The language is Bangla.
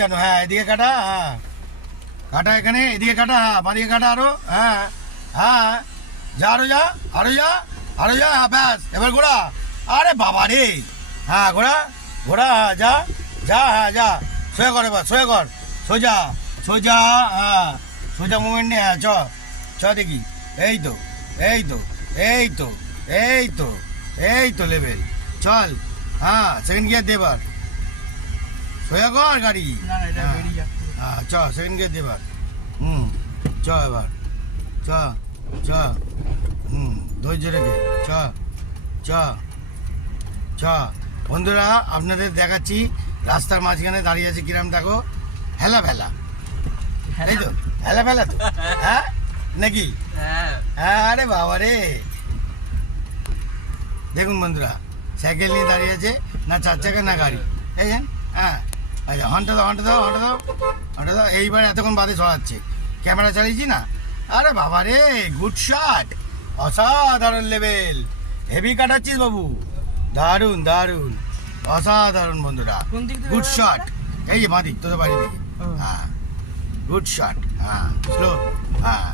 কেন? হ্যাঁ, এদিকে কাটা। হ্যাঁ, কাটা এখানে, এদিকে কাটা। হ্যাঁ, বাঁদিকে কাটা আরো। হ্যাঁ হ্যাঁ, যা আরো, যা আরো, যা আরো, যা। হ্যাঁ, ব্যাস, এবার ঘোরা। আরে বাবা রে। হ্যাঁ, ঘোরা ঘোরা। হ্যাঁ, যা যা। হ্যাঁ, যা। সোজা কর, এবার সোজা কর। সোজা সোজা। হ্যাঁ, সোজা মুভমেন্ট নিয়ে। হ্যাঁ, চ দেখি। এই তো, এই তো, এই তো, এই তো, এই তো লেভেল। চল। হ্যাঁ, সেকেন্ড গিয়ার দে এবার। সোজা কর গাড়ি। হ্যাঁ, চ সেকেন্ড গিয়ার দে এবার। চ এবার। চ চ। ধৈর্য রেখে চ চ চ। বন্ধুরা, আপনাদের দেখাচ্ছি রাস্তার মাঝখানে দাঁড়িয়ে আছে কিরাম, দেখো। হেলা ফেলা, এই তো হেলা ফেলা তো। হ্যাঁ নাকি? হ্যাঁ, আরে বাবা রে। দেখুন বন্ধুরা, সাইকেল নিয়ে দাঁড়িয়ে আছে, না চার চাকা না গাড়ি। এই যে, হ্যাঁ, আচ্ছা, হন্টা দাও, হন্টা দাও, হন্টা দাও, হন্টা দাও। এইবার এতক্ষণ বাদে ছড়াচ্ছে, ক্যামেরা চালিয়েছি না। আরে বাবা রে, গুড শট, অসাধারণ লেভেল। হেভি কাটাচ্ছিস বাবু, দারুণ দারুণ, অসাধারণ বন্ধুরা। Good shot. এই যে বাঁদিক, তোদের বাড়ি দিকে। হ্যাঁ, গুড শট। হ্যাঁ, স্লো। হ্যাঁ।